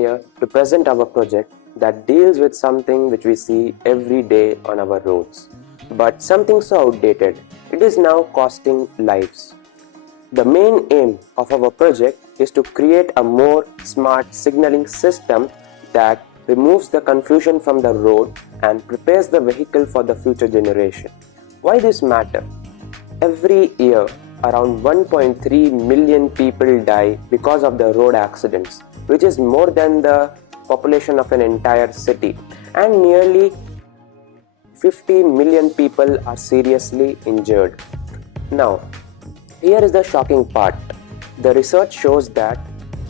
here to present our project that deals with something which we see every day on our roads. But something so outdated, it is now costing lives. The main aim of our project is to create a more smart signaling system that removes the confusion from the road and prepares the vehicle for the future generation. Why this matter? Every year, around 1.3 million people die because of the road accidents, which is more than the population of an entire city, and nearly 50 million people are seriously injured. Now, here is the shocking part. The research shows that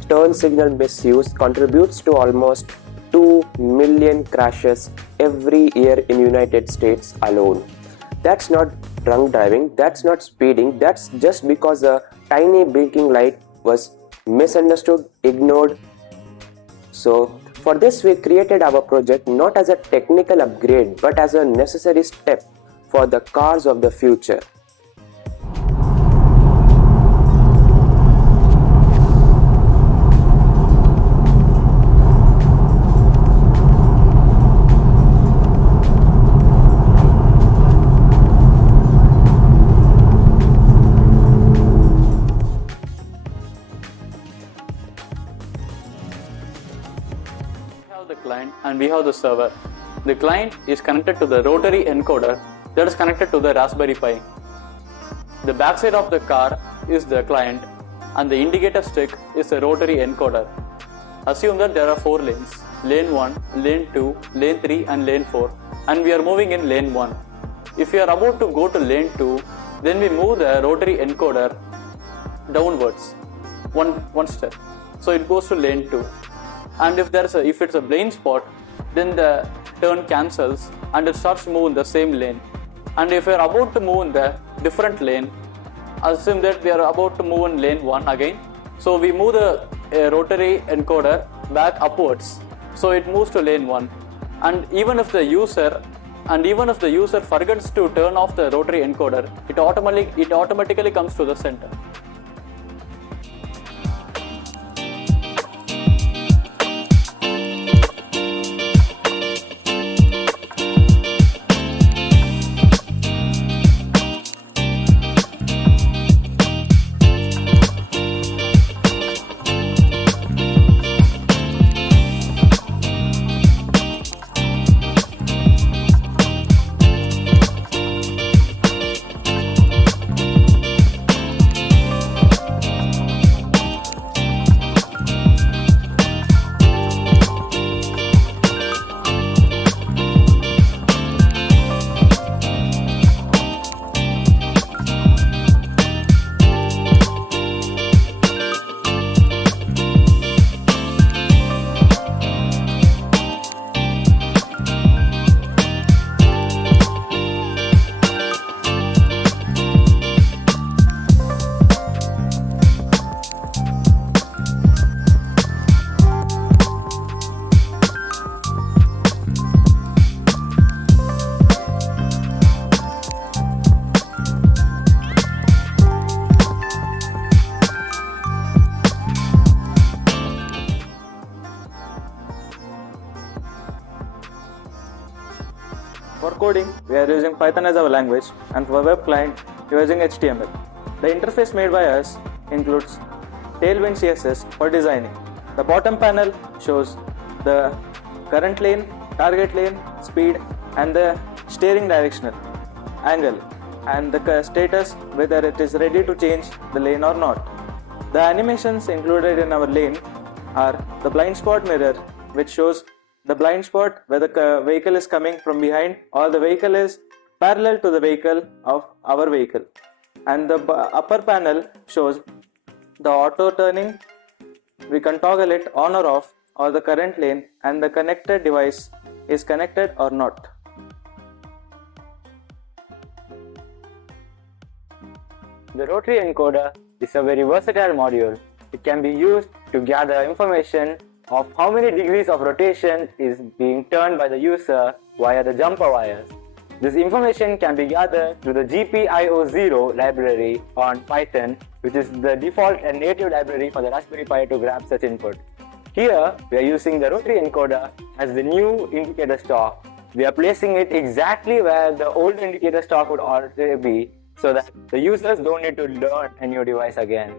turn signal misuse contributes to almost 2 million crashes every year in United States alone. That's not drunk driving, that's not speeding, that's just because a tiny blinking light was misunderstood, ignored. So, for this we created our project not as a technical upgrade but as a necessary step for the cars of the future. The client and we have the server. The client is connected to the Rotary encoder that is connected to the Raspberry Pi. The backside of the car is the client and the indicator stick is the Rotary encoder. Assume that there are 4 lanes, lane 1, lane 2, lane 3 and lane 4, and we are moving in lane 1. If we are about to go to lane 2, then we move the Rotary encoder downwards one step, so it goes to lane 2. And if it's a blind spot, then the turn cancels and it starts to move in the same lane. And if we are about to move in the different lane, assume that we are about to move in lane 1 again, so we move the Rotary encoder back upwards, so it moves to lane 1. And even if the user forgets to turn off the Rotary encoder, it automatically comes to the center. For coding, we are using Python as our language, and for web client, we are using HTML. The interface made by us includes Tailwind CSS for designing. The bottom panel shows the current lane, target lane, speed, and the steering directional angle, and the status whether it is ready to change the lane or not. The animations included in our lane are the blind spot mirror, which shows the blind spot where the vehicle is coming from behind or the vehicle is parallel to the vehicle of our vehicle. And the upper panel shows the auto turning. We can toggle it on or off, or the current lane and the connected device is connected or not. The Rotary encoder is a very versatile module. It can be used to gather information of how many degrees of rotation is being turned by the user via the jumper wires. This information can be gathered through the GPIO0 library on Python, which is the default and native library for the Raspberry Pi to grab such input. Here, we are using the rotary encoder as the new indicator stock. We are placing it exactly where the old indicator stock would already be, so that the users don't need to learn a new device again.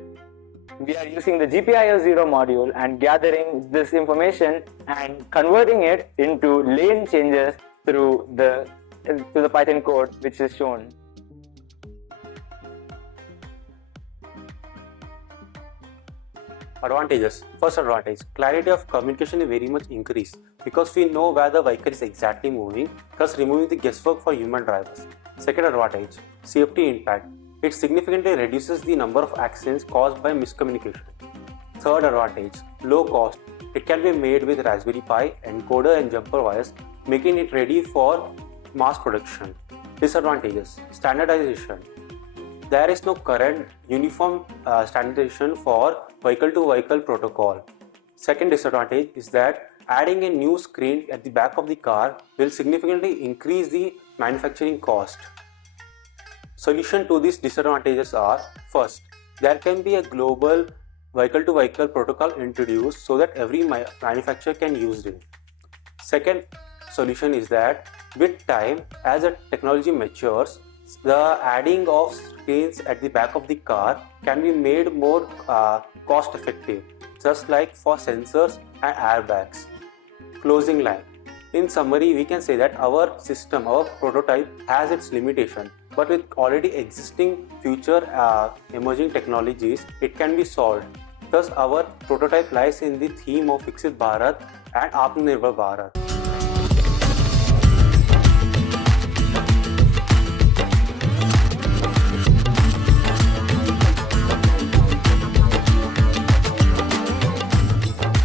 We are using the GPIO0 module and gathering this information and converting it into lane changes through the Python code which is shown. Advantages. First advantage, clarity of communication is very much increased because we know where the vehicle is exactly moving, thus removing the guesswork for human drivers. Second advantage, safety impact. It significantly reduces the number of accidents caused by miscommunication. Third advantage, low cost. It can be made with Raspberry Pi, encoder and jumper wires, making it ready for mass production. Disadvantages, standardization. There is no current uniform standardization for vehicle-to-vehicle protocol. Second disadvantage is that adding a new screen at the back of the car will significantly increase the manufacturing cost. Solution to these disadvantages are: first, there can be a global vehicle-to-vehicle protocol introduced so that every manufacturer can use it. Second solution is that with time, as the technology matures, the adding of screens at the back of the car can be made more cost effective, just like for sensors and airbags. Closing line. In summary, we can say that our system, our prototype has its limitation, but with already existing future emerging technologies, it can be solved. Thus, our prototype lies in the theme of Viksit Bharat and Atmanirbhar Bharat.